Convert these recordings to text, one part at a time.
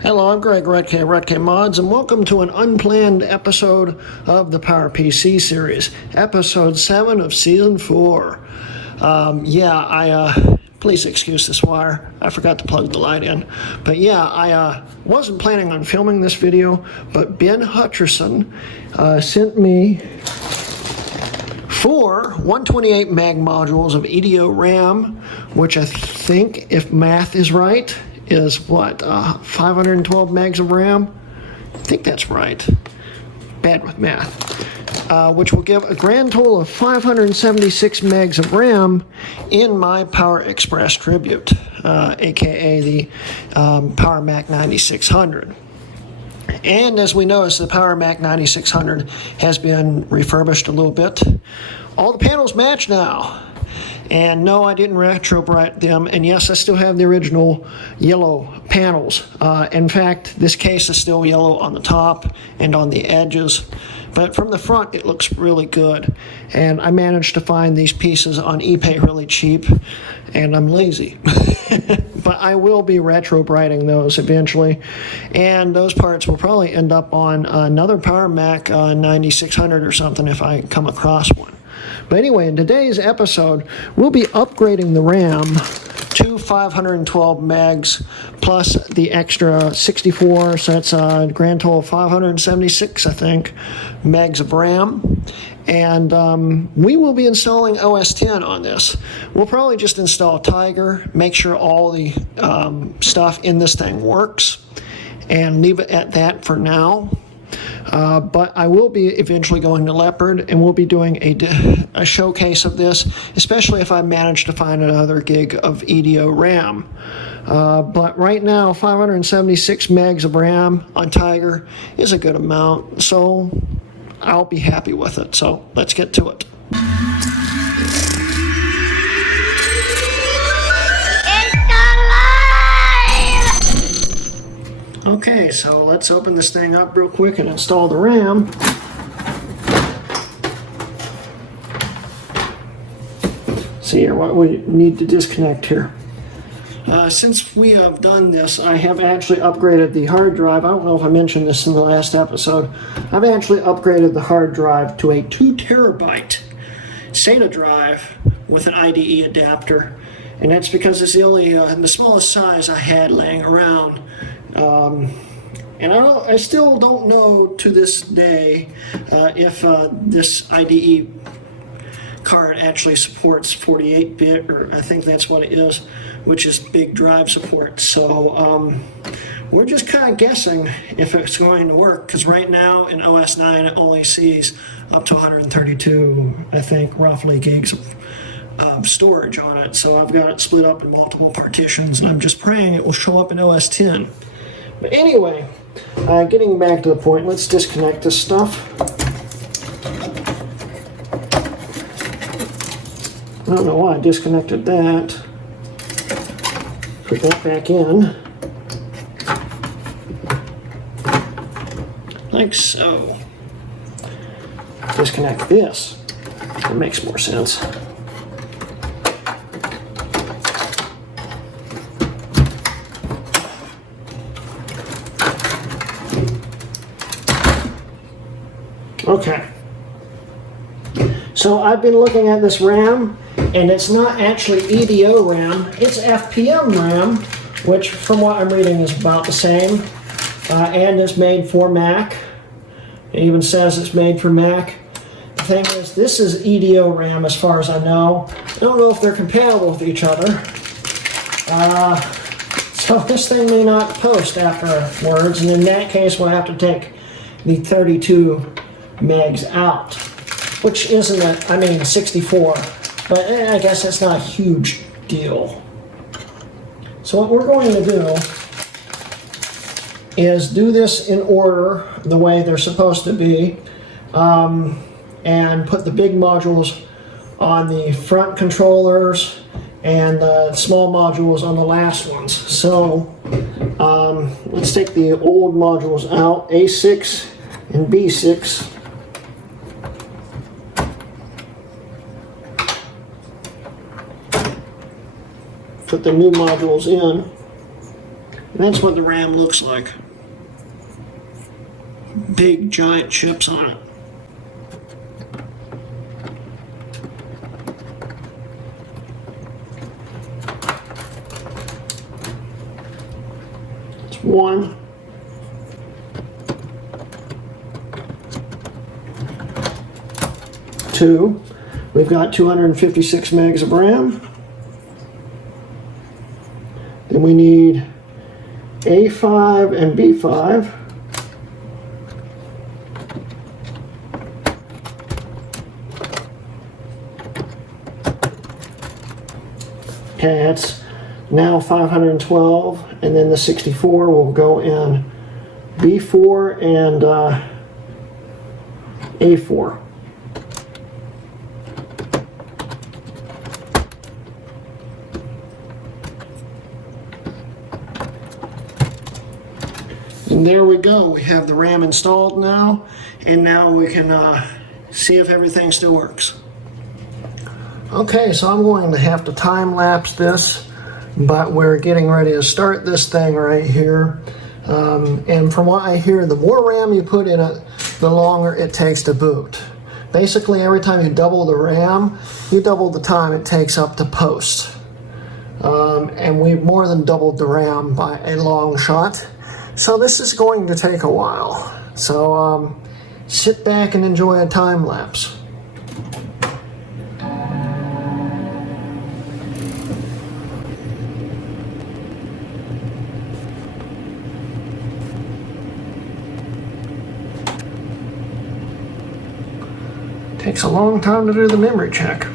Hello, I'm Greg Redk Mods, and welcome to an unplanned episode of the PowerPC series, episode 7 of season 4. Please excuse this wire. I forgot to plug the light in. But yeah, I wasn't planning on filming this video, but Ben Hutcherson sent me 4 128 meg modules of EDO RAM, which I think, if math is right, is 512 megs of RAM? I think that's right. Bad with math. Which will give a grand total of 576 megs of RAM in my Power Express Tribute, aka the Power Mac 9600. And as we notice, the Power Mac 9600 has been refurbished a little bit. All the panels match now. And no, I didn't retrobrite them. And yes, I still have the original yellow panels. In fact, this case is still yellow on the top and on the edges. But from the front, it looks really good. And I managed to find these pieces on eBay really cheap. And I'm lazy. But I will be retrobriting those eventually. And those parts will probably end up on another Power Mac 9600 or something if I come across one. But anyway, in today's episode, we'll be upgrading the RAM to 512 megs plus the extra 64, so that's a grand total of 576, I think, megs of RAM. And we will be installing OS 10 on this. We'll probably just install Tiger, make sure all the stuff in this thing works, and leave it at that for now. But I will be eventually going to Leopard, and we'll be doing a showcase of this, especially if I manage to find another gig of EDO RAM. But right now, 576 megs of RAM on Tiger is a good amount, so I'll be happy with it. So let's get to it. Okay, so let's open this thing up real quick and install the RAM. See here what we need to disconnect here. Since we have done this, I have actually upgraded the hard drive. I don't know if I mentioned this in the last episode. I've actually upgraded the hard drive to a 2 terabyte SATA drive with an IDE adapter. And that's because it's the only, the smallest size I had laying around. And I still don't know to this day if this IDE card actually supports 48-bit, or I think that's what it is, which is big drive support. So we're just kind of guessing if it's going to work, because right now in OS 9 it only sees up to 132, I think, roughly gigs of storage on it. So I've got it split up in multiple partitions, and I'm just praying it will show up in OS 10. But anyway, getting back to the point, let's disconnect this stuff. I don't know why I disconnected that. Put that back in. Like so. Disconnect this. That makes more sense. Okay, so I've been looking at this RAM, and it's not actually EDO RAM, it's FPM RAM, which from what I'm reading is about the same, and it's made for Mac. It even says it's made for Mac. The thing is, this is EDO RAM as far as I know. I don't know if they're compatible with each other. So this thing may not post afterwards, and in that case we'll have to take the 32 megs out, which isn't 64, but I guess that's not a huge deal. So what we're going to do is do this in order, the way they're supposed to be, and put the big modules on the front controllers and the small modules on the last ones. So let's take the old modules out, A6 and B6. put the new modules in. And that's what the RAM looks like. Big giant chips on it. That's one. Two. We've got 256 megs of RAM. Then we need A5 and B5. Okay, it's now 512, and then the 64 will go in B4 and A4. And there we go. We have the RAM installed now, and now we can see if everything still works. Okay, so I'm going to have to time lapse this, but we're getting ready to start this thing right here. And from what I hear, the more RAM you put in it, the longer it takes to boot. Basically, every time you double the RAM, you double the time it takes up to post. And we've more than doubled the RAM by a long shot. So this is going to take a while. So sit back and enjoy a time lapse. Takes a long time to do the memory check.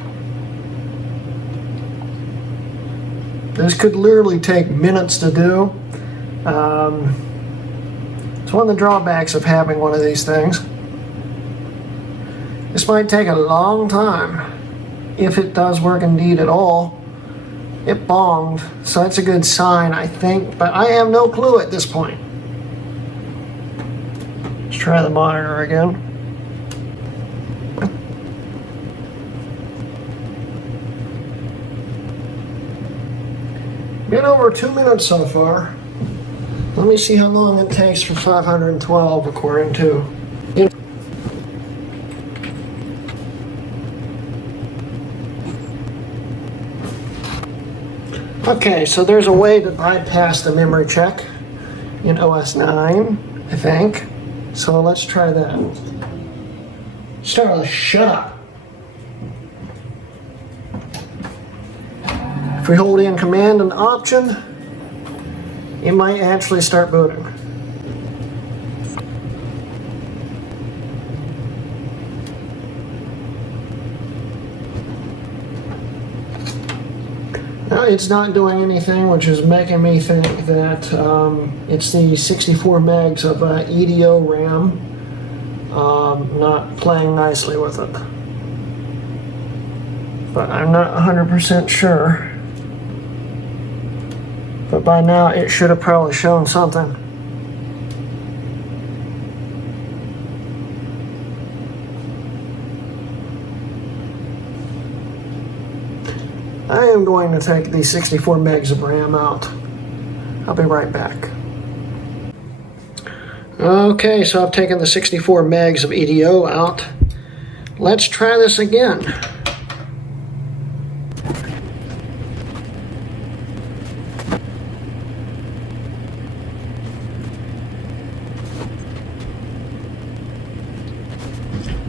This could literally take minutes to do. It's one of the drawbacks of having one of these things. This might take a long time, if it does work indeed at all. It bonged, so that's a good sign, I think, but I have no clue at this point. Let's try the monitor again. Been over 2 minutes so far. Let me see how long it takes for 512 according to. Okay, so there's a way to bypass the memory check in OS 9, I think. So let's try that. Start with shut up. If we hold in Command and Option, it might actually start booting. Now it's not doing anything, which is making me think that it's the 64 megs of EDO RAM not playing nicely with it. But I'm not 100% sure. But by now it should have probably shown something. I am going to take the 64 megs of RAM out. I'll be right back. Okay, so I've taken the 64 megs of EDO out. Let's try this again.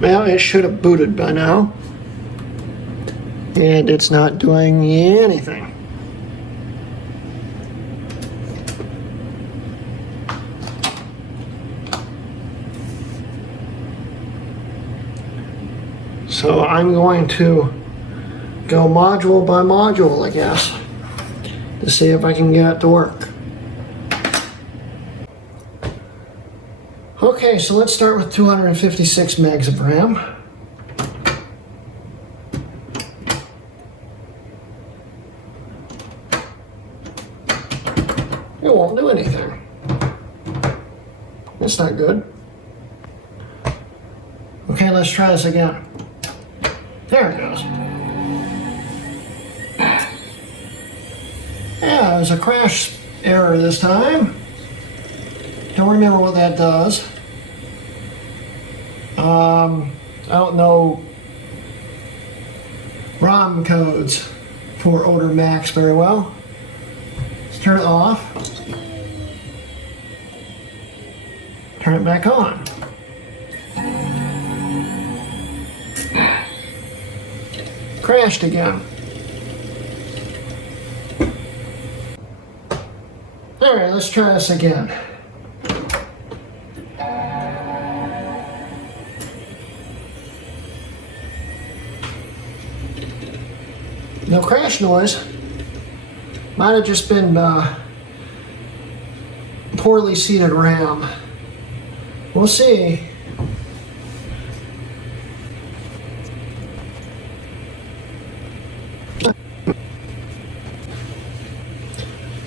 Well, it should have booted by now. And it's not doing anything. So I'm going to go module by module, I guess, to see if I can get it to work. Okay, so let's start with 256 megs of RAM. It won't do anything. That's not good. Okay, let's try this again. There it goes. Yeah, there's a crash error this time. Don't remember what that does. I don't know ROM codes for older Macs very well. Let's turn it off. Turn it back on. Crashed again. Alright, let's try this again. No crash noise. Might have just been poorly seated RAM. We'll see.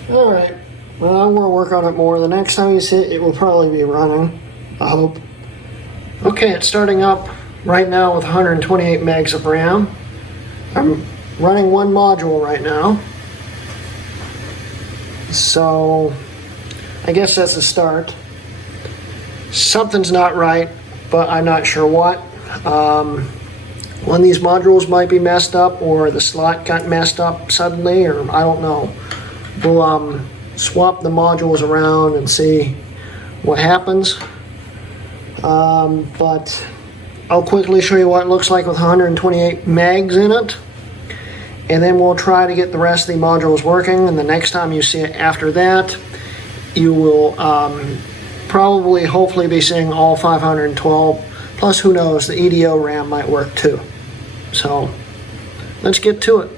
Alright, well, I'm going to work on it more. The next time you see it, it will probably be running, I hope. Okay, it's starting up right now with 128 megs of RAM. I'm running one module right now. So, I guess that's a start. Something's not right, but I'm not sure what. One of these modules might be messed up, or the slot got messed up suddenly, or I don't know. We'll swap the modules around and see what happens. But I'll quickly show you what it looks like with 128 megs in it. And then we'll try to get the rest of the modules working. And the next time you see it after that, you will probably, hopefully, be seeing all 512. Plus, who knows, the EDO RAM might work too. So, let's get to it.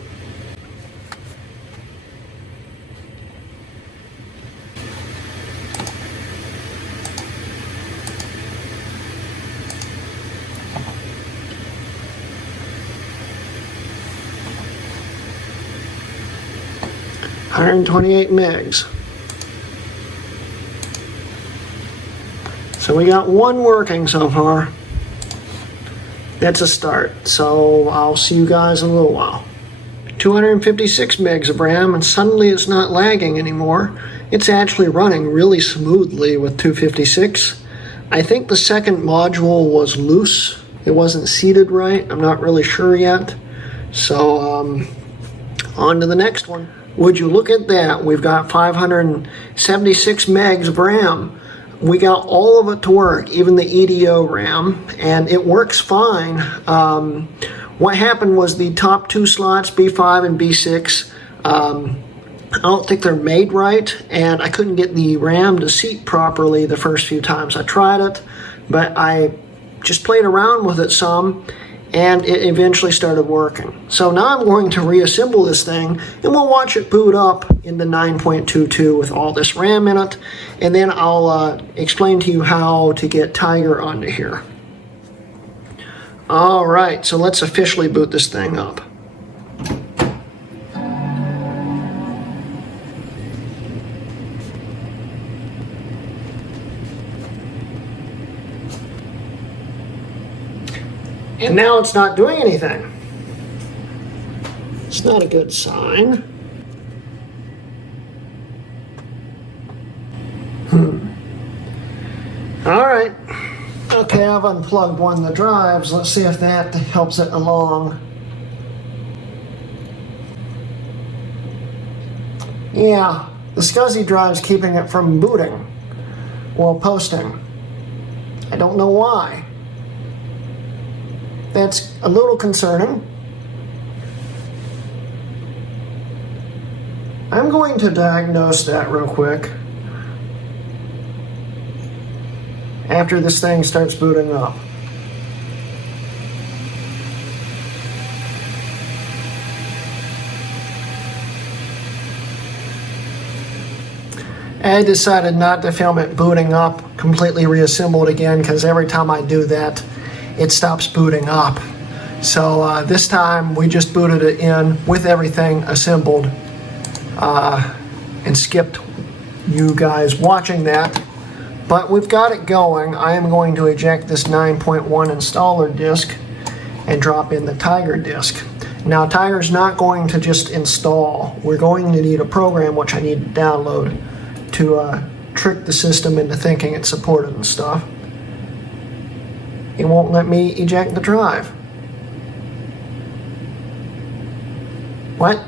$128 megs. So we got one working so far. That's a start. So I'll see you guys in a little while. 256 megs of RAM, and suddenly it's not lagging anymore. It's actually running really smoothly with 256. I think the second module was loose. It wasn't seated right. I'm not really sure yet. So on to the next one. Would you look at that? We've got 576 megs of RAM. We got all of it to work, even the EDO RAM, and it works fine. What happened was the top two slots, B5 and B6, I don't think they're made right, and I couldn't get the RAM to seat properly the first few times I tried it, but I just played around with it some, and it eventually started working. So now I'm going to reassemble this thing, and we'll watch it boot up in the 9.22 with all this RAM in it, and then I'll explain to you how to get Tiger onto here. Alright, so let's officially boot this thing up. And now it's not doing anything. It's not a good sign. All right. Okay, I've unplugged one of the drives. Let's see if that helps it along. Yeah, the SCSI drive's keeping it from booting while posting. I don't know why. That's a little concerning. I'm going to diagnose that real quick after this thing starts booting up. I decided not to film it booting up, completely reassembled again, because every time I do that, it stops booting up. So this time we just booted it in with everything assembled and skipped you guys watching that. But we've got it going. I am going to eject this 9.1 installer disk and drop in the Tiger disk. Now Tiger's not going to just install. We're going to need a program which I need to download to trick the system into thinking it's supported and stuff. It won't let me eject the drive. What?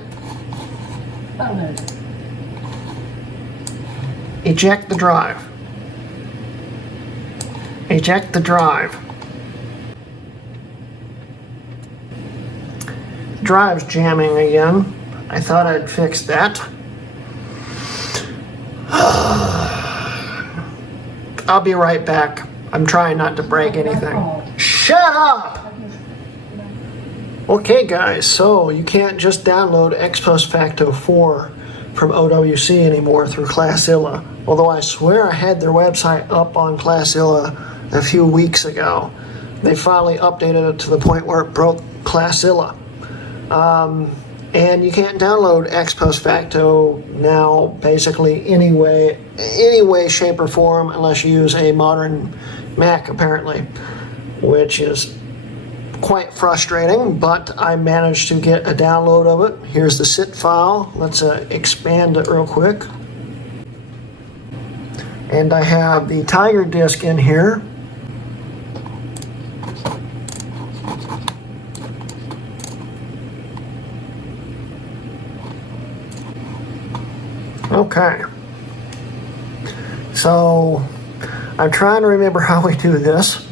Oh, no. Eject the drive. Eject the drive. Drive's jamming again. I thought I'd fix that. I'll be right back. I'm trying not to break anything. Shut up! Okay guys, so you can't just download X Post Facto 4 from OWC anymore through Classilla. Although I swear I had their website up on Classilla a few weeks ago. They finally updated it to the point where it broke Classilla. And you can't download X Post Facto now basically any way, shape, or form unless you use a modern Mac apparently, which is quite frustrating, but I managed to get a download of it. Here's the zip file. Let's expand it real quick. And I have the Tiger disk in here. Okay. So I'm trying to remember how we do this.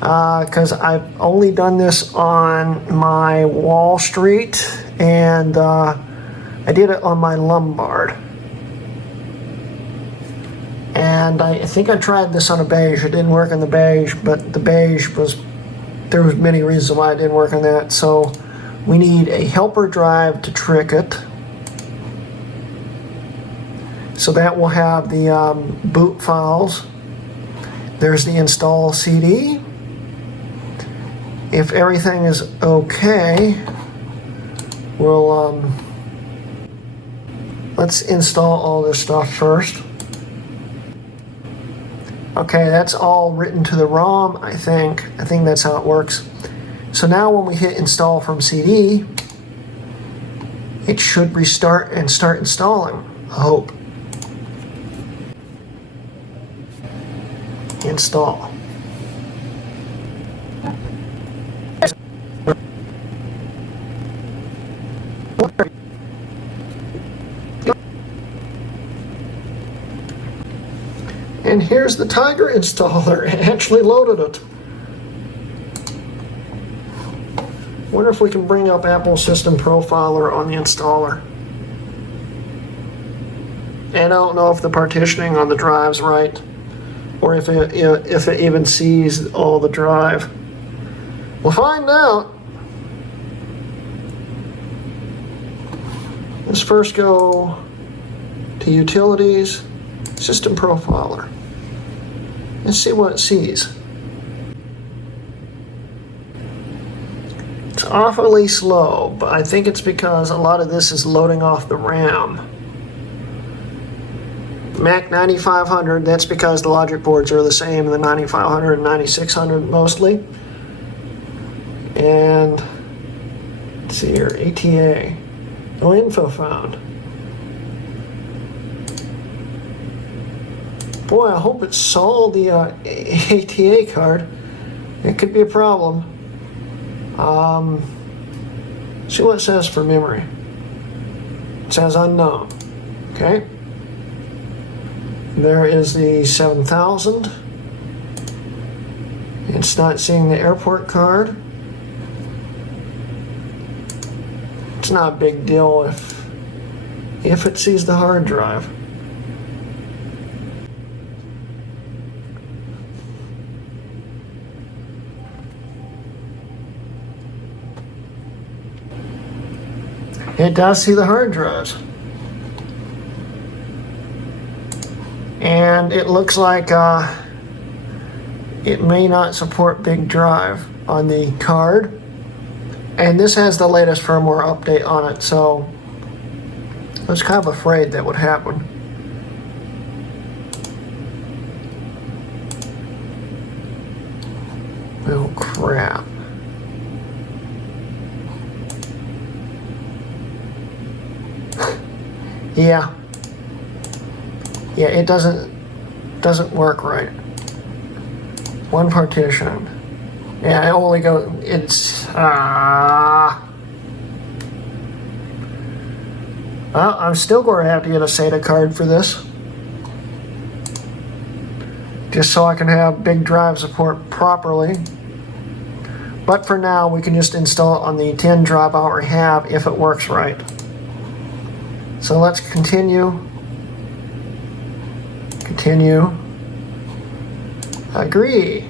Because I've only done this on my Wall Street, and I did it on my Lombard. And I think I tried this on a beige. It didn't work on the beige, but the beige there was many reasons why it didn't work on that. So we need a helper drive to trick it. So that will have the boot files. There's the install CD. If everything is okay, we'll let's install all this stuff first. Okay, that's all written to the ROM, I think. I think that's how it works. So now when we hit install from CD, it should restart and start installing, I hope. Install. And here's the Tiger installer. It actually loaded it. Wonder if we can bring up Apple System Profiler on the installer. And I don't know if the partitioning on the drive's right, or if it even sees all the drive. We'll find out. Let's first go to Utilities, System Profiler. Let's see what it sees. It's awfully slow, but I think it's because a lot of this is loading off the RAM. Mac 9500, that's because the logic boards are the same, the 9500 and 9600 mostly. And let's see here, ATA, no info found. Boy, I hope it saw the ATA card. It could be a problem. See what it says for memory. It says unknown. Okay. There is the 7000. It's not seeing the airport card. It's not a big deal if it sees the hard drive. It does see the hard drives. And it looks like it may not support big drive on the card. And this has the latest firmware update on it, so I was kind of afraid that would happen. Oh crap. Yeah. Yeah, it doesn't work right. One partition. Yeah, it only goes, it's, well, I'm still going to have to get a SATA card for this. Just so I can have big drive support properly. But for now, we can just install it on the 10 drive I already have if it works right. So let's continue. Continue. Agree.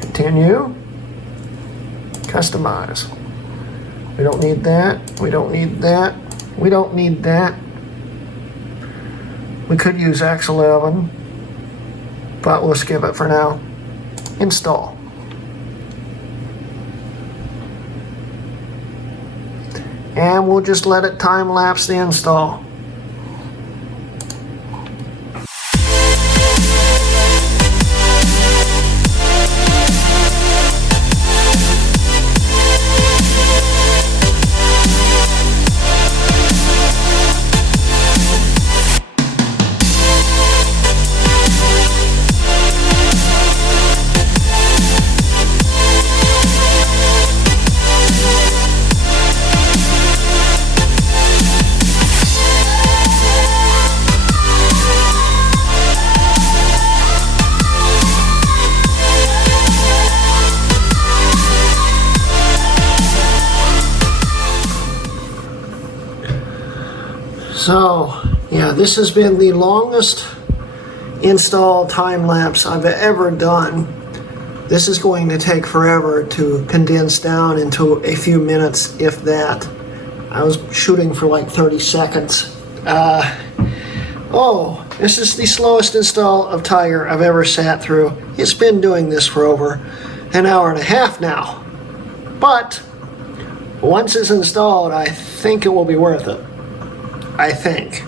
Continue. Customize. We don't need that. We don't need that. We don't need that. We could use X11, but we'll skip it for now. Install. And we'll just let it time lapse the install. So, yeah, this has been the longest install time lapse I've ever done. This is going to take forever to condense down into a few minutes, if that. I was shooting for like 30 seconds. Oh, this is the slowest install of Tiger I've ever sat through. It's been doing this for over an hour and a half now. But once it's installed, I think it will be worth it. I think.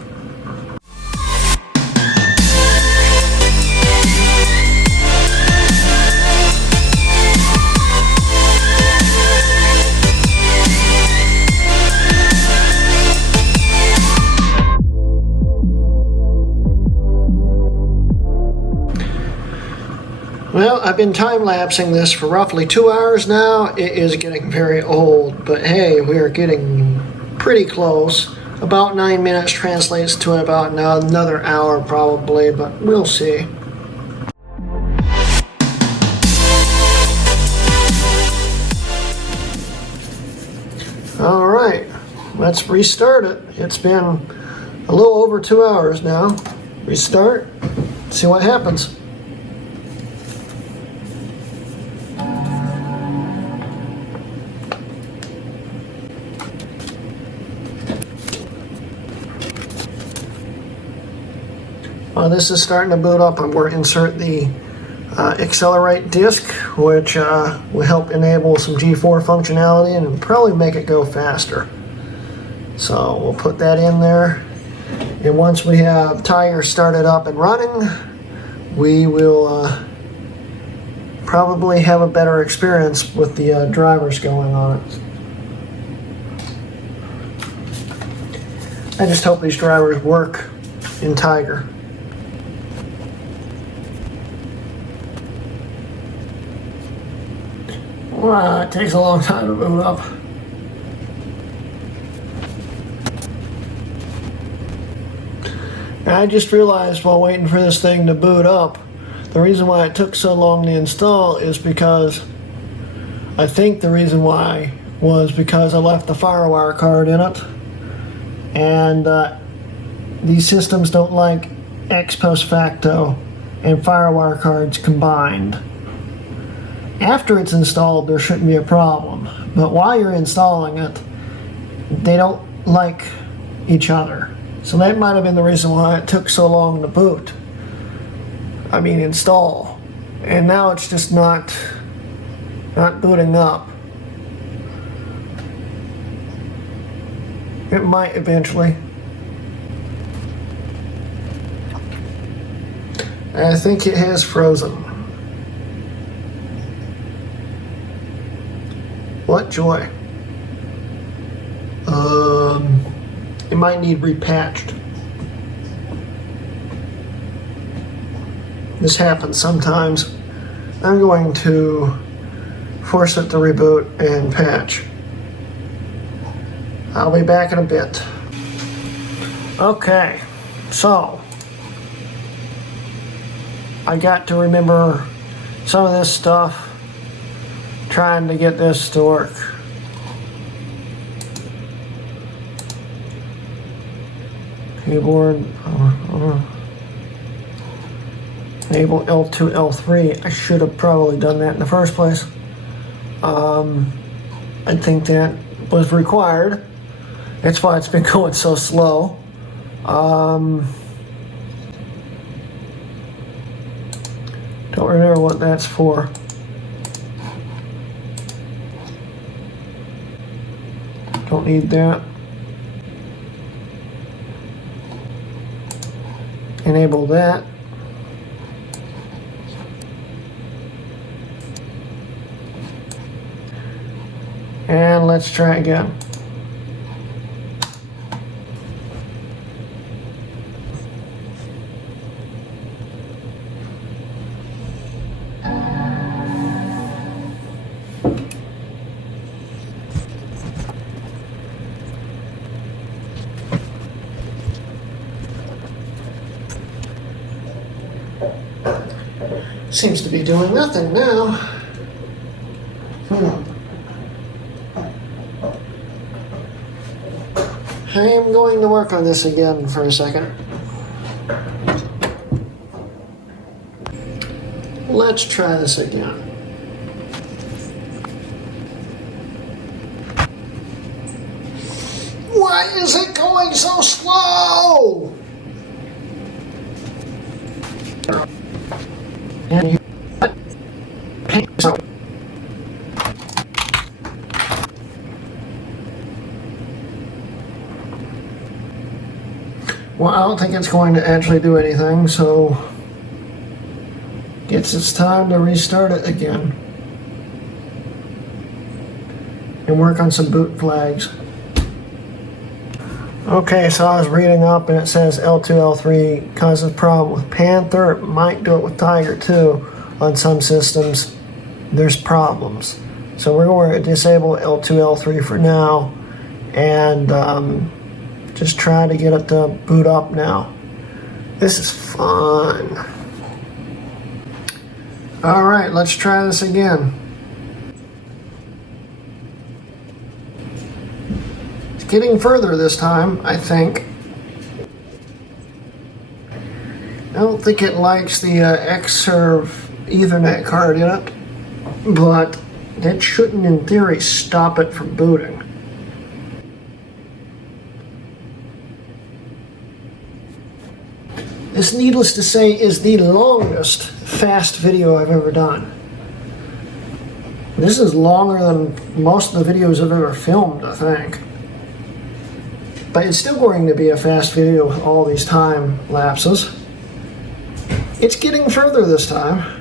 Well, I've been time-lapsing this for roughly 2 hours now. It is getting very old, but hey, we are getting pretty close. About 9 minutes translates to about another hour probably, but we'll see. All right, let's restart it. It's been a little over 2 hours now. Restart, see what happens. This is starting to boot up. I'm going to insert the accelerate disk, which will help enable some G4 functionality and probably make it go faster. So we'll put that in there. And once we have Tiger started up and running, we will probably have a better experience with the drivers going on it. I just hope these drivers work in Tiger. Wow, it takes a long time to boot up. And I just realized while waiting for this thing to boot up, the reason why it took so long to install is because, I think the reason why was because I left the FireWire card in it. And these systems don't like ex post facto and FireWire cards combined. After it's installed, there shouldn't be a problem. But while you're installing it, they don't like each other. So that might have been the reason why it took so long to boot. I mean, install. And now it's just not booting up. It might eventually. I think it has frozen. What joy. It might need repatched. This happens sometimes. I'm going to force it to reboot and patch. I'll be back in a bit. Okay, so I got to remember some of this stuff, trying to get this to work. Keyboard, enable L2, L3. I should have probably done that in the first place. I think that was required. That's why it's been going so slow. Don't remember what that's for. Don't need that. Enable that. And let's try again. Seems to be doing nothing now. I am going to work on this again for a second. Let's try this again. Why is it going so slow? Well, I don't think it's going to actually do anything, so it's time to restart it again and work on some boot flags. Okay, so I was reading up and it says L2, L3 causes a problem with Panther. It might do it with Tiger too. On some systems, there's problems. So we're going to disable L2, L3 for now and just try to get it to boot up now. This is fun. All right, let's try this again. It's getting further this time, I think. I don't think it likes the Xserve Ethernet card in it, but that shouldn't, in theory, stop it from booting. This, needless to say, is the longest fast video I've ever done. This is longer than most of the videos I've ever filmed, I think. But it's still going to be a fast video with all these time lapses. It's getting further this time.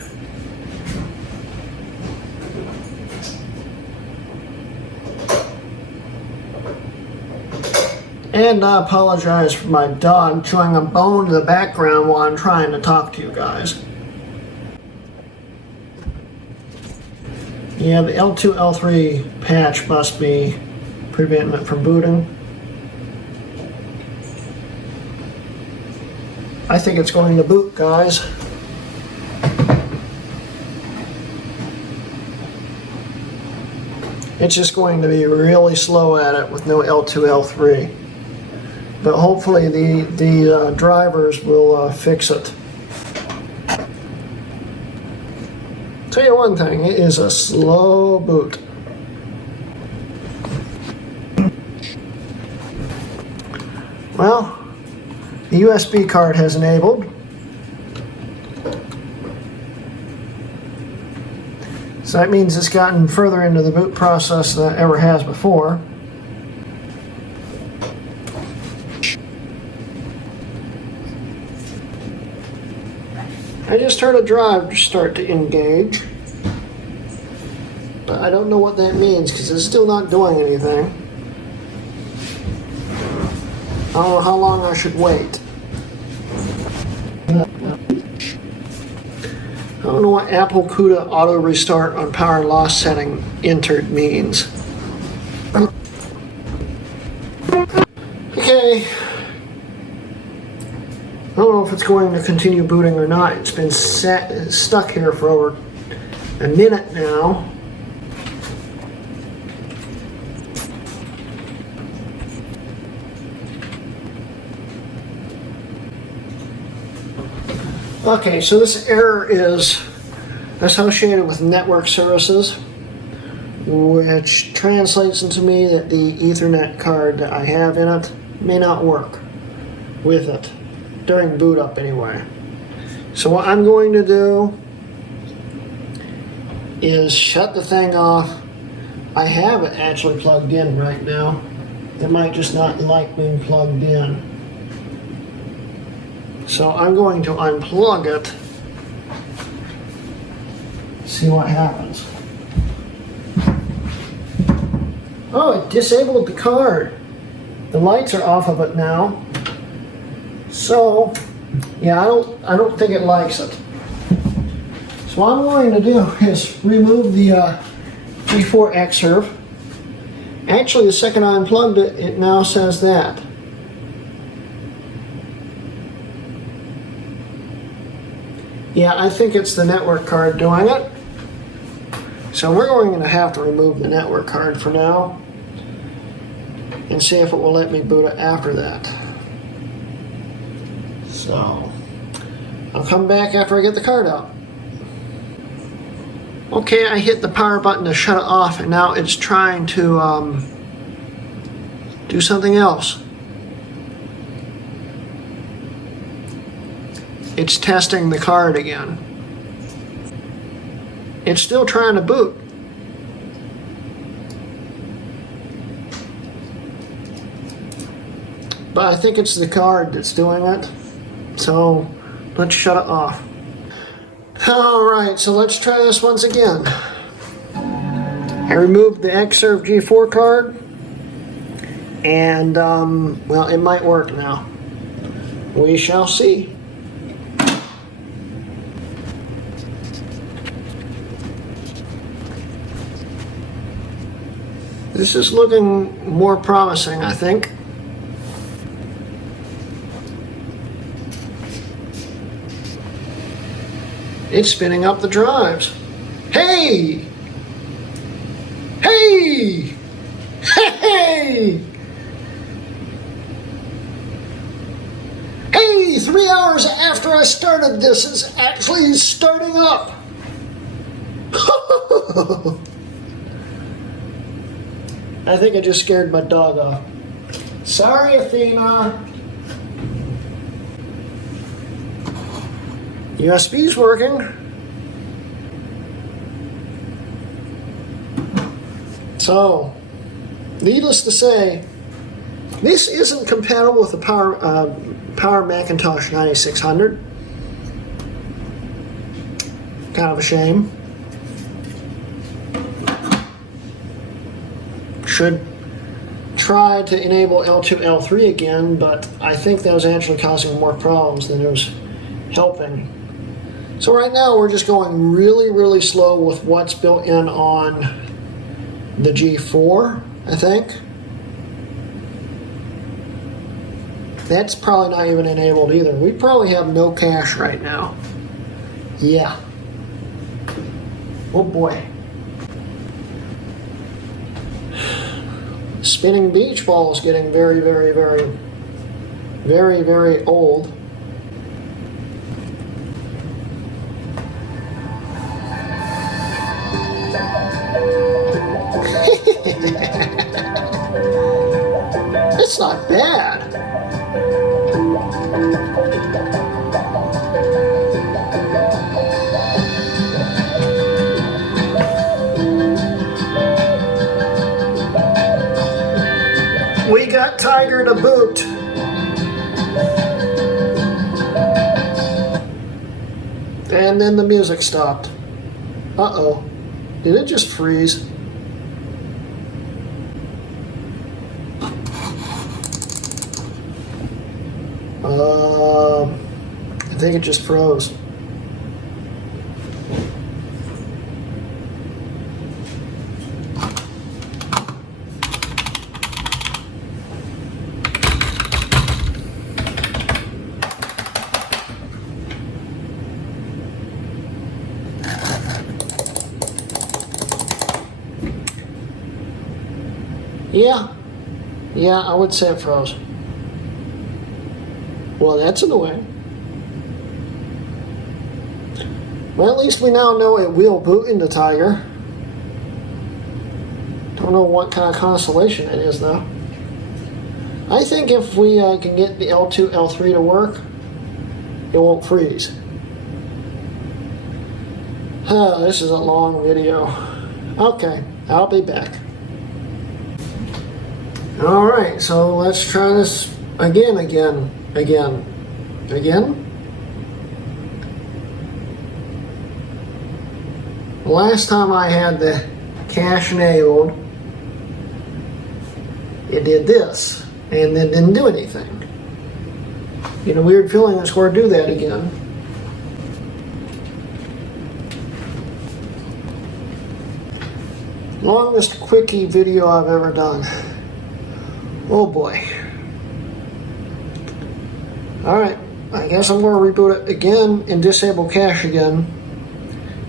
And I apologize for my dog chewing a bone in the background while I'm trying to talk to you guys. Yeah, the L2, L3 patch must be preventing it from booting. I think it's going to boot, guys. It's just going to be really slow at it with no L2, L3. But hopefully the drivers will fix it. Tell you one thing, it is a slow boot. Well, the USB card has enabled. So that means it's gotten further into the boot process than it ever has before. I just heard a drive start to engage. But I don't know what that means because it's still not doing anything. I don't know how long I should wait. I don't know what Apple CUDA auto restart on power and loss setting entered means. Okay. I don't know if it's going to continue booting or not. It's been stuck here for over a minute now. Okay, so this error is associated with network services, which translates into me that the Ethernet card that I have in it may not work with it, during boot up anyway. So what I'm going to do is shut the thing off. I have it actually plugged in right now. It might just not like being plugged in. So I'm going to unplug it, see what happens. Oh, it disabled the card. The lights are off of it now. So, yeah, I don't think it likes it. So what I'm going to do is remove the G4 Xserve. Actually, the second I unplugged it, it now says that. Yeah, I think it's the network card doing it. So we're going to have to remove the network card for now and see if it will let me boot it after that. So I'll come back after I get the card out. Okay, I hit the power button to shut it off and now it's trying to do something else. It's testing the card again. It's still trying to boot. But I think it's the card that's doing it. So let's shut it off. Alright, so let's try this once again. I removed the Xserve G4 card. And, well, it might work now. We shall see. This is looking more promising, I think. It's spinning up the drives. Hey! Hey! Hey! Hey! 3 hours after I started this, it's actually starting up. I think I just scared my dog off. Sorry, Athena. USB's working. So, needless to say, this isn't compatible with the Power Macintosh 9600. Kind of a shame. Should try to enable L2, L3 again, but I think that was actually causing more problems than it was helping. So right now we're just going really, really slow with what's built in on the G4, I think. That's probably not even enabled either. We probably have no cache right now. Yeah. Oh boy. Spinning beach ball is getting very, very, very, very, very old. It's not bad. We got Tiger to boot. And then the music stopped. Uh-oh. Did it just freeze? I think it just froze. Yeah, I would say it froze. Well, that's annoying. Well, at least we now know it will boot into Tiger. Don't know what kind of constellation it is, though. I think if we can get the L2, L3 to work, it won't freeze. This is a long video. Okay, I'll be back. Alright, so let's try this again. Last time I had the cache enabled, it did this, and then didn't do anything. Get a weird feeling it's going to do that again. Longest quickie video I've ever done. Oh boy. Alright, I guess I'm going to reboot it again and disable cache again.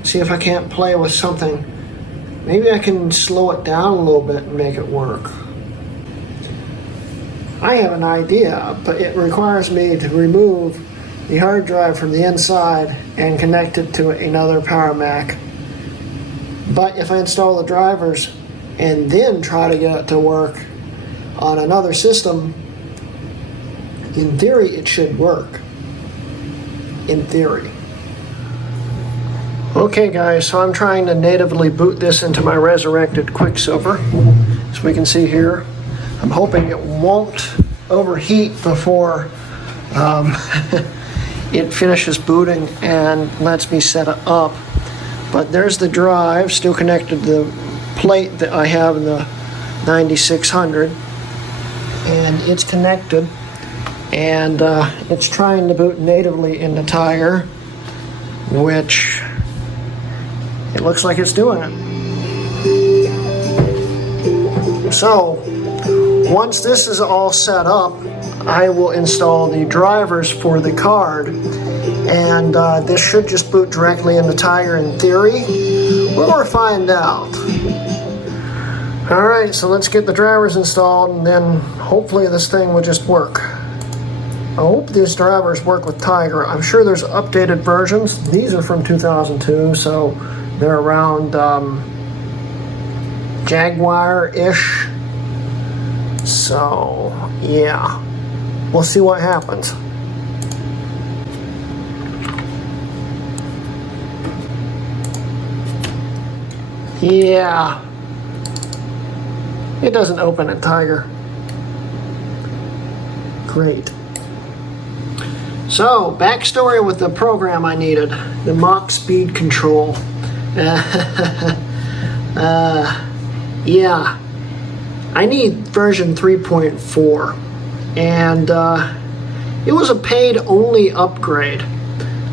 See if I can't play with something. Maybe I can slow it down a little bit and make it work. I have an idea, but it requires me to remove the hard drive from the inside and connect it to another Power Mac. But if I install the drivers and then try to get it to work on another system, in theory it should work. In theory. Okay guys, so I'm trying to natively boot this into my resurrected Quicksilver. As we can see here, I'm hoping it won't overheat before it finishes booting and lets me set it up. But there's the drive still connected to the plate that I have in the 9600, and it's connected, and it's trying to boot natively into Tiger, which it looks like it's doing it. So once this is all set up, I will install the drivers for the card, and this should just boot directly into Tiger in theory. We'll find out. Alright, so let's get the drivers installed, and then hopefully this thing will just work. I hope these drivers work with Tiger. I'm sure there's updated versions. These are from 2002, so they're around Jaguar-ish. So, yeah. We'll see what happens. Yeah. It doesn't open at Tiger. Great. So, backstory with the program I needed. The Mach speed control. Yeah. I need version 3.4. And it was a paid-only upgrade.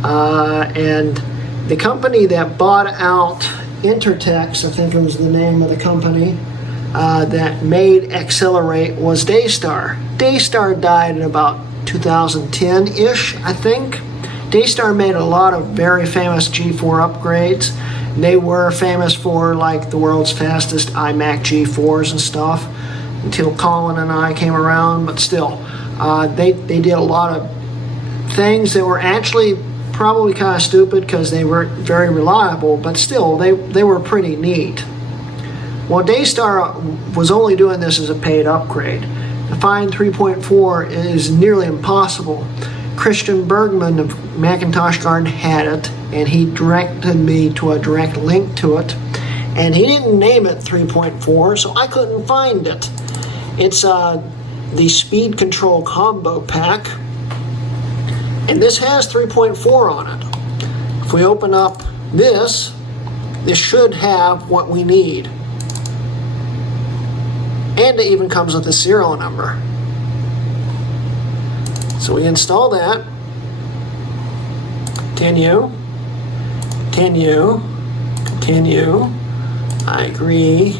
And the company that bought out Intertex, I think it was the name of the company, that made Accelerate was Daystar. Daystar died in about 2010-ish, I think. Daystar made a lot of very famous G4 upgrades. They were famous for like the world's fastest iMac G4s and stuff until Colin and I came around, but still, they did a lot of things that were actually probably kind of stupid because they weren't very reliable, but still, they were pretty neat. Well, Daystar was only doing this as a paid upgrade. To find 3.4 is nearly impossible. Christian Bergman of Macintosh Garden had it, and he directed me to a direct link to it, and he didn't name it 3.4, so I couldn't find it. It's the Speed Control Combo Pack, and this has 3.4 on it. If we open up this, this should have what we need. And it even comes with a serial number. So we install that. Continue. Continue. Continue. I agree.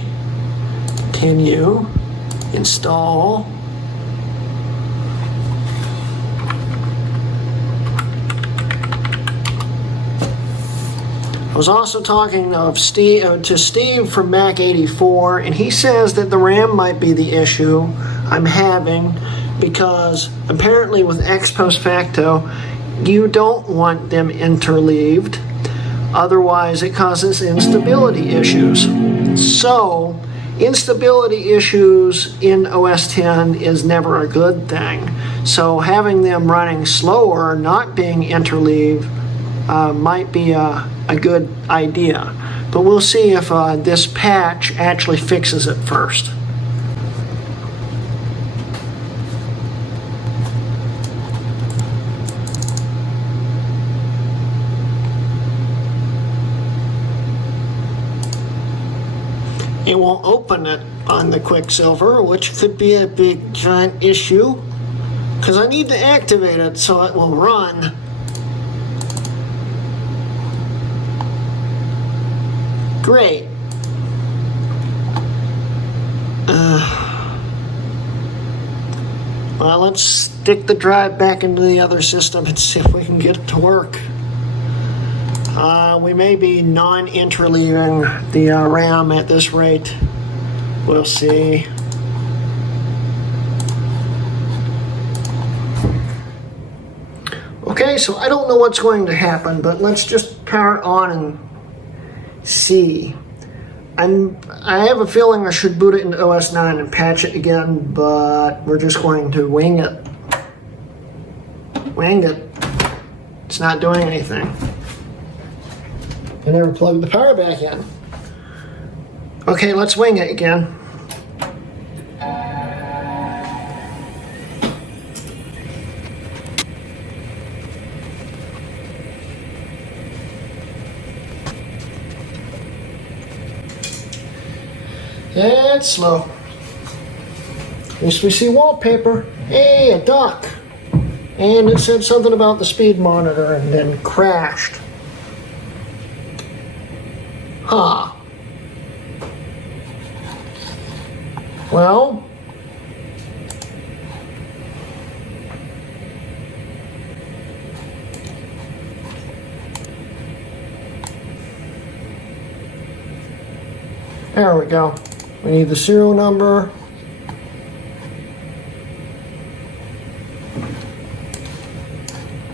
Continue. Install. I was also talking to Steve from Mac84, and he says that the RAM might be the issue I'm having because apparently with X post facto, you don't want them interleaved. Otherwise, it causes instability issues. So, instability issues in OS X is never a good thing. So, having them running slower, not being interleaved, might be a good idea. But we'll see if this patch actually fixes it first. It won't open it on the Quicksilver, which could be a big giant issue because I need to activate it so it will run. Great. Well, let's stick the drive back into the other system and see if we can get it to work. We may be non-interleaving the RAM at this rate. We'll see. Okay, so I don't know what's going to happen, but let's just power it on and see. I have a feeling I should boot it into OS 9 and patch it again, but we're just going to wing it. Wing it. It's not doing anything. I never plugged the power back in. Okay, let's wing it again. It's slow. At least we see wallpaper. Hey, a duck. And it said something about the speed monitor and then crashed. Huh. Well, there we go. We need the serial number.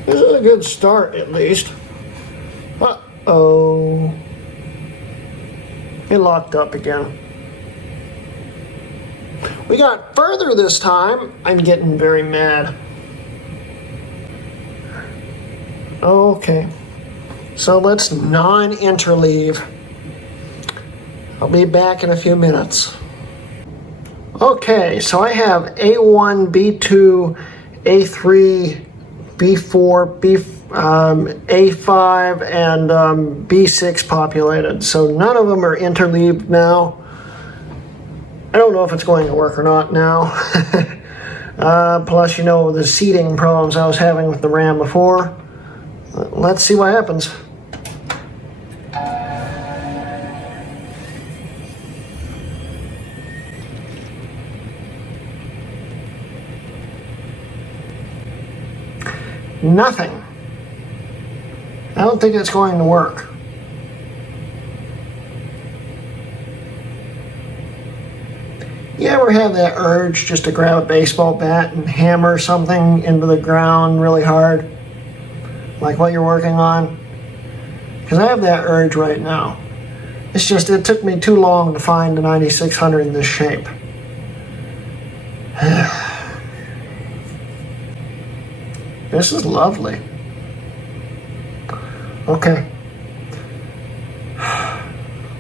This is a good start, at least. Uh-oh. It locked up again. We got further this time. I'm getting very mad. Okay. So let's non-interleave. I'll be back in a few minutes. Okay, so I have A1, B2, A3, B4, A5, and B6 populated. So none of them are interleaved now. I don't know if it's going to work or not now. Plus, you know, the seating problems I was having with the RAM before. Let's see what happens. Nothing. I don't think it's going to work. You ever have that urge just to grab a baseball bat and hammer something into the ground really hard? Like what you're working on? Because I have that urge right now. It's just, it took me too long to find the 9600 in this shape. This is lovely. Okay.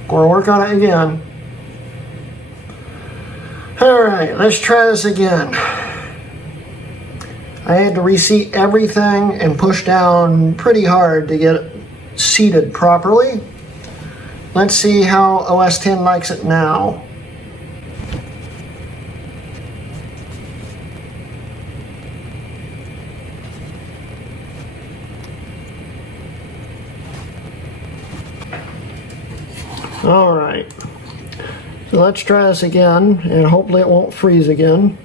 We'll work on it again. Alright, let's try this again. I had to reseat everything and push down pretty hard to get seated properly. Let's see how OS X likes it now. All right, so let's try this again, and hopefully it won't freeze again.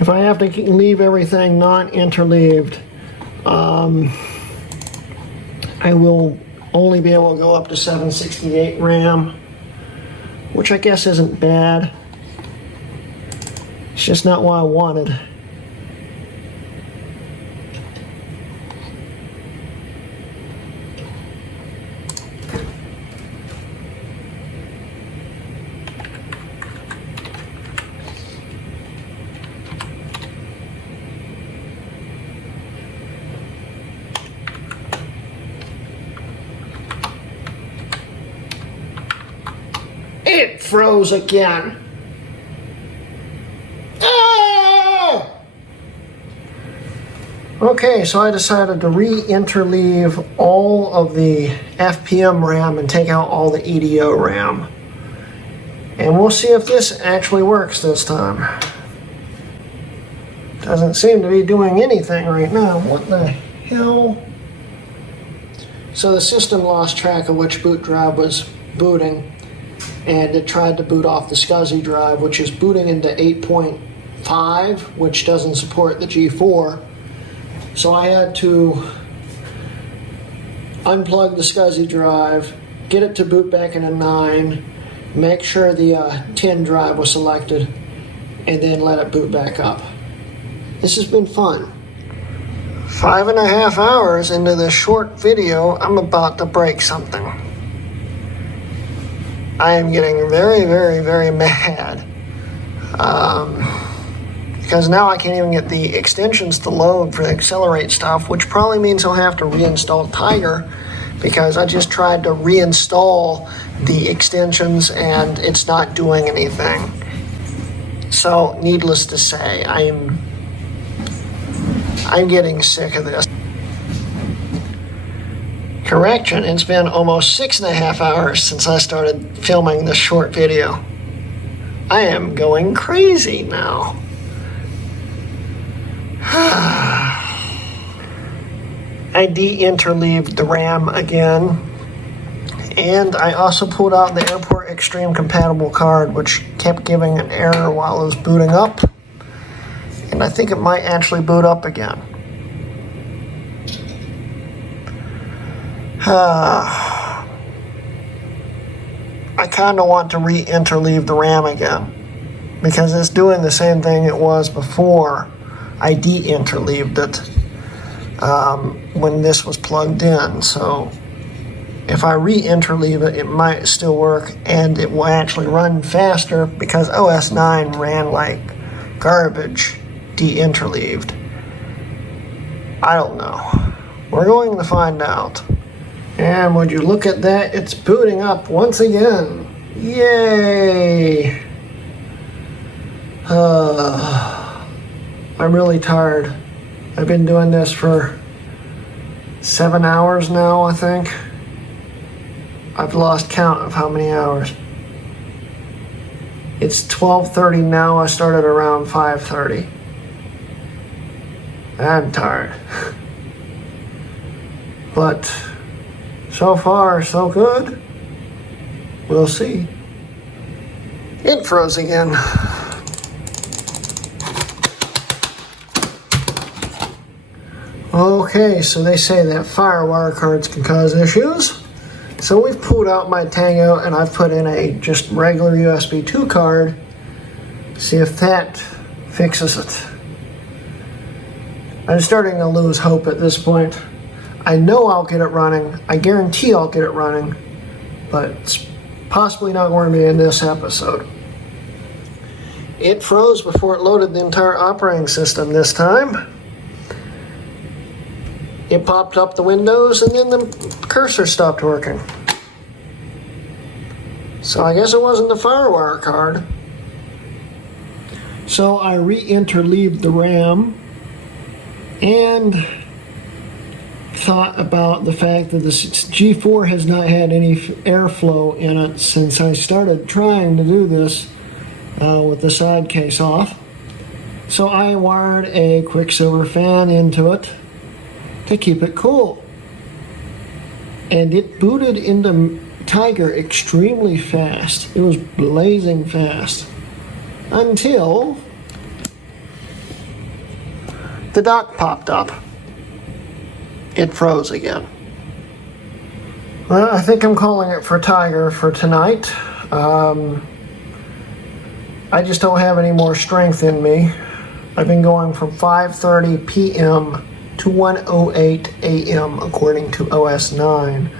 If I have to leave everything not interleaved, I will only be able to go up to 768 RAM, which I guess isn't bad. It's just not what I wanted. It froze again. Ah! Okay, so I decided to re-interleave all of the FPM RAM and take out all the EDO RAM. And we'll see if this actually works this time. Doesn't seem to be doing anything right now. What the hell? So the system lost track of which boot drive was booting, and it tried to boot off the SCSI drive, which is booting into 8.5, which doesn't support the G4. So I had to unplug the SCSI drive, get it to boot back into 9, make sure the 10 drive was selected, and then let it boot back up. This has been fun. 5.5 hours into this short video, I'm about to break something. I am getting very, very, very mad. Because now I can't even get the extensions to load for the Accelerate stuff, which probably means I'll have to reinstall Tiger, because I just tried to reinstall the extensions and it's not doing anything. So, needless to say, I'm getting sick of this. Correction, it's been almost 6.5 hours since I started filming this short video. I am going crazy now. I de-interleaved the RAM again, and I also pulled out the Airport Extreme compatible card, which kept giving an error while it was booting up, and I think it might actually boot up again. I kind of want to re-interleave the RAM again, because it's doing the same thing it was before I de-interleaved it when this was plugged in. So if I re-interleave it, it might still work, and it will actually run faster, because OS 9 ran like garbage de-interleaved. I don't know. We're going to find out. And would you look at that, it's booting up once again. Yay! I'm really tired. I've been doing this for 7 hours now, I think. I've lost count of how many hours. It's 12:30 now. I started around 5:30. I'm tired. But so far, so good. We'll see. It froze again. Okay, so they say that FireWire cards can cause issues. So we've pulled out my Tango and I've put in a just regular USB 2 card. See if that fixes it. I'm starting to lose hope at this point. I know I'll get it running. I guarantee I'll get it running. But it's possibly not going to be in this episode. It froze before it loaded the entire operating system this time. It popped up the windows and then the cursor stopped working. So I guess it wasn't the FireWire card. So I re-interleaved the RAM and thought about the fact that this G4 has not had any airflow in it since I started trying to do this with the side case off. So I wired a Quicksilver fan into it to keep it cool. And it booted into Tiger extremely fast. It was blazing fast. Until the dock popped up. It froze again. Well, I think I'm calling it for Tiger for tonight. I just don't have any more strength in me. I've been going from 5:30 p.m. to 1:08 a.m. according to OS 9.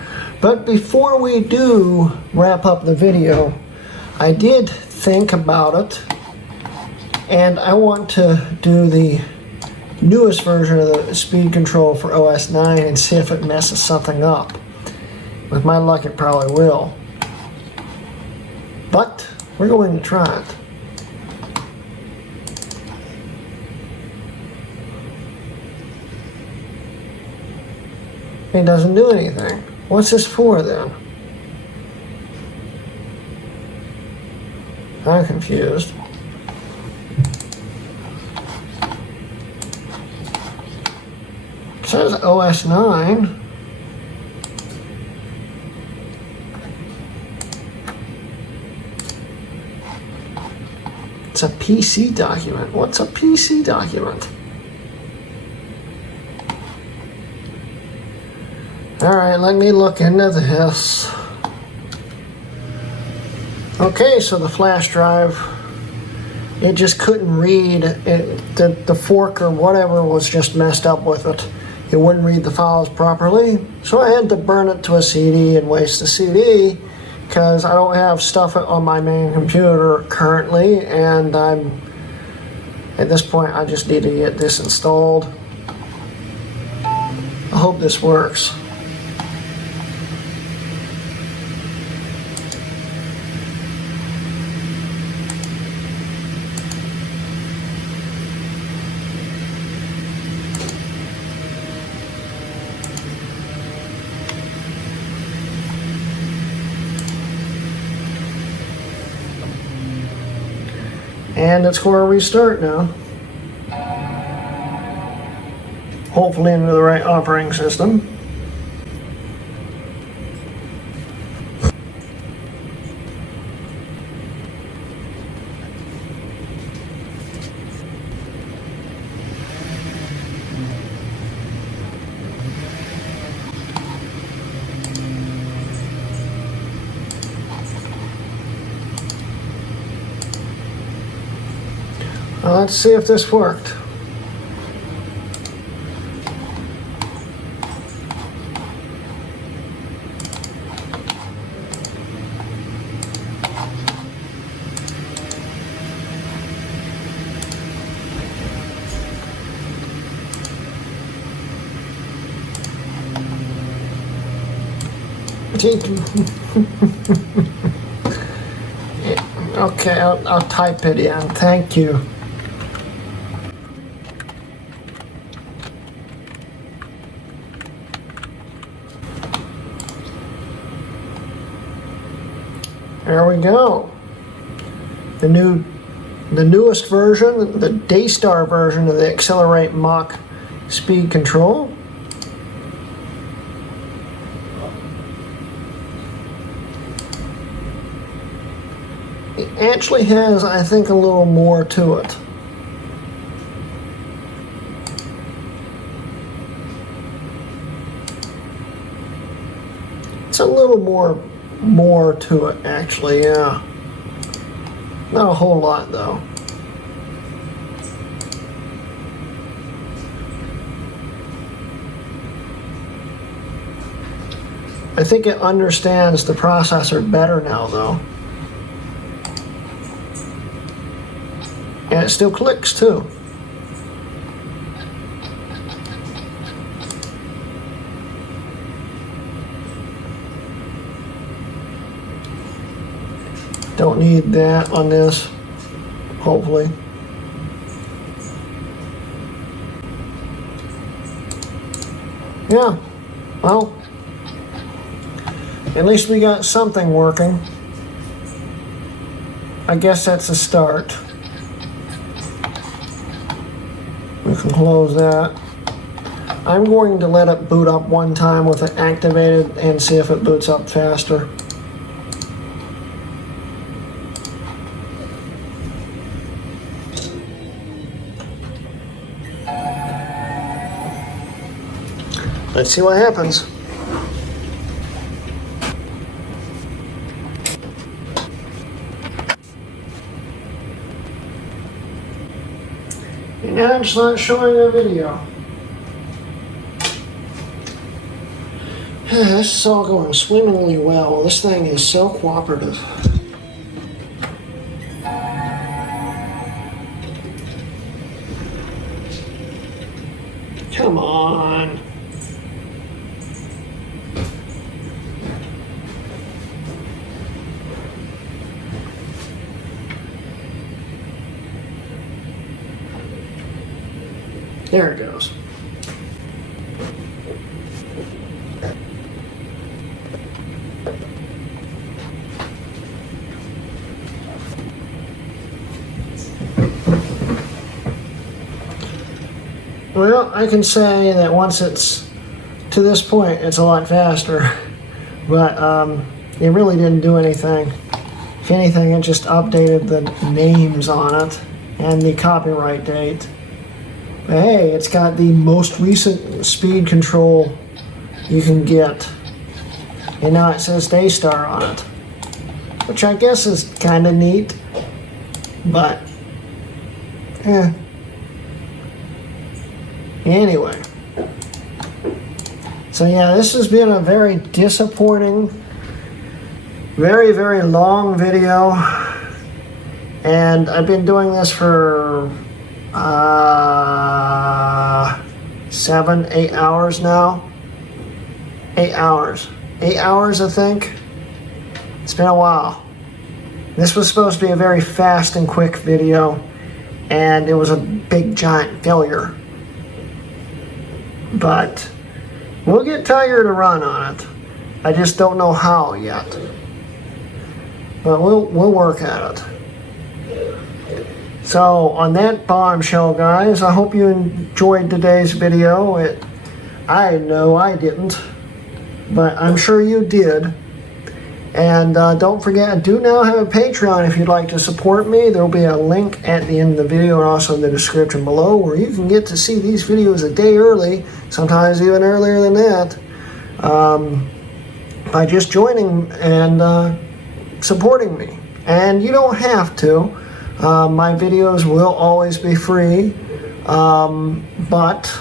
But before we do wrap up the video, I did think about it, and I want to do the newest version of the speed control for OS 9 and see if it messes something up. With my luck, it probably will. But we're going to try it. It doesn't do anything. What's this for then? I'm confused. It says OS 9. It's a PC document. What's a PC document? Alright, let me look into this. Okay, so the flash drive, it just couldn't read it. The fork or whatever was just messed up with it. It wouldn't read the files properly, so I had to burn it to a CD and waste the CD because I don't have stuff on my main computer currently, and at this point I just need to get this installed. I hope this works. And it's going to restart now. Hopefully into the right operating system. Let's see if this worked. Okay, I'll type it in. Thank you. There we go. The newest version, the Daystar version of the Accelerate Mach speed control. It actually has, I think, a little more to it. It's a little more to it, actually, yeah. Not a whole lot, though. I think it understands the processor better now, though. And it still clicks, too. Don't need that on this, hopefully. Yeah, well, at least we got something working. I guess that's a start. We can close that. I'm going to let it boot up one time with it activated and see if it boots up faster. Let's see what happens. And now it's not showing a video. This is all going swimmingly well. This thing is so cooperative. Come on. There it goes. Well, I can say that once it's to this point, it's a lot faster, but it really didn't do anything. If anything, it just updated the names on it and the copyright date. But hey, it's got the most recent speed control you can get. And now it says Daystar on it, which I guess is kind of neat, but anyway. So yeah, this has been a very disappointing, very, very long video. And I've been doing this for 7, 8 hours now. 8 hours. 8 hours, I think. It's been a while. This was supposed to be a very fast and quick video, and it was a big giant failure. But we'll get Tiger to run on it. I just don't know how yet. But we'll work at it. So on that bombshell, guys, I hope you enjoyed today's video. I know I didn't, but I'm sure you did. And don't forget, I do now have a Patreon if you'd like to support me. There will be a link at the end of the video and also in the description below where you can get to see these videos a day early, sometimes even earlier than that, by just joining and supporting me. And you don't have to. My videos will always be free, but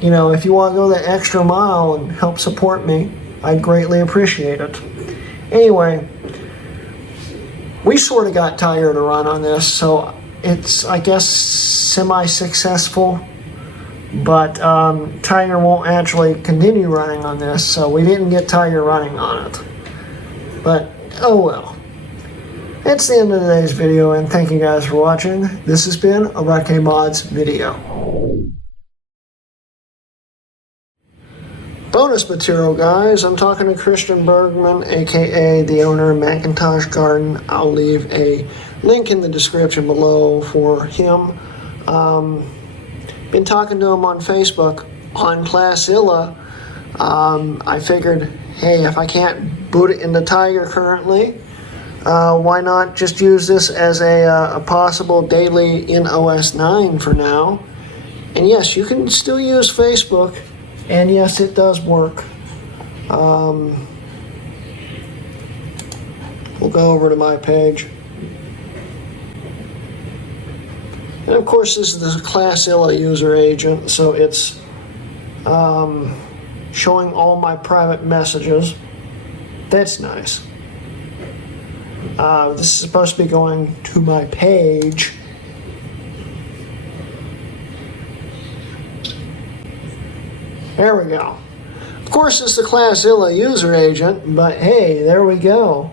you know, if you want to go the extra mile and help support me, I'd greatly appreciate it. Anyway, we sort of got Tiger to run on this, so it's, I guess, semi-successful, but Tiger won't actually continue running on this, so we didn't get Tiger running on it. But, oh well. That's the end of today's video, and thank you guys for watching. This has been a Reke Mods video. Bonus material, guys. I'm talking to Christian Bergman, aka the owner of Macintosh Garden. I'll leave a link in the description below for him. Been talking to him on Facebook on Classilla. I figured, hey, if I can't boot it into Tiger currently, why not just use this as a possible daily in OS 9 for now? And yes, you can still use Facebook. And yes, it does work. We'll go over to my page. And of course, this is the Classilla user agent, so it's showing all my private messages. That's nice. This is supposed to be going to my page. There we go. Of course, it's the Classilla user agent, but hey, there we go.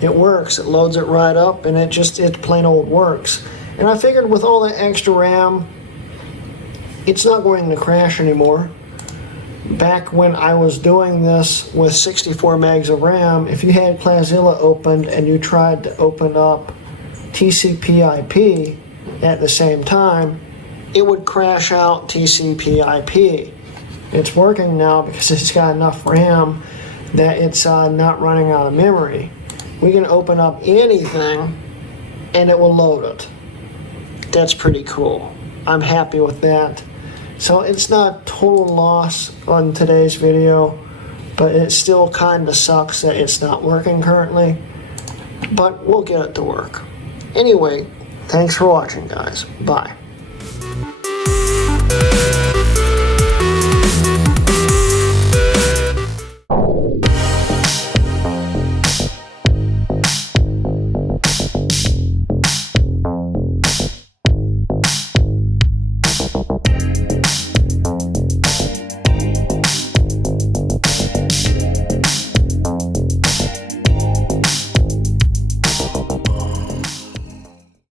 It works. It loads it right up, and it plain old works. And I figured with all that extra RAM, it's not going to crash anymore. Back when I was doing this with 64 megs of RAM, if you had Clazilla opened and you tried to open up TCP/IP at the same time, it would crash out TCP/IP. It's working now because it's got enough RAM that it's not running out of memory. We can open up anything and it will load it. That's pretty cool. I'm happy with that. So it's not total loss on today's video, but it still kind of sucks that it's not working currently, but we'll get it to work. Anyway, thanks for watching, guys. Bye.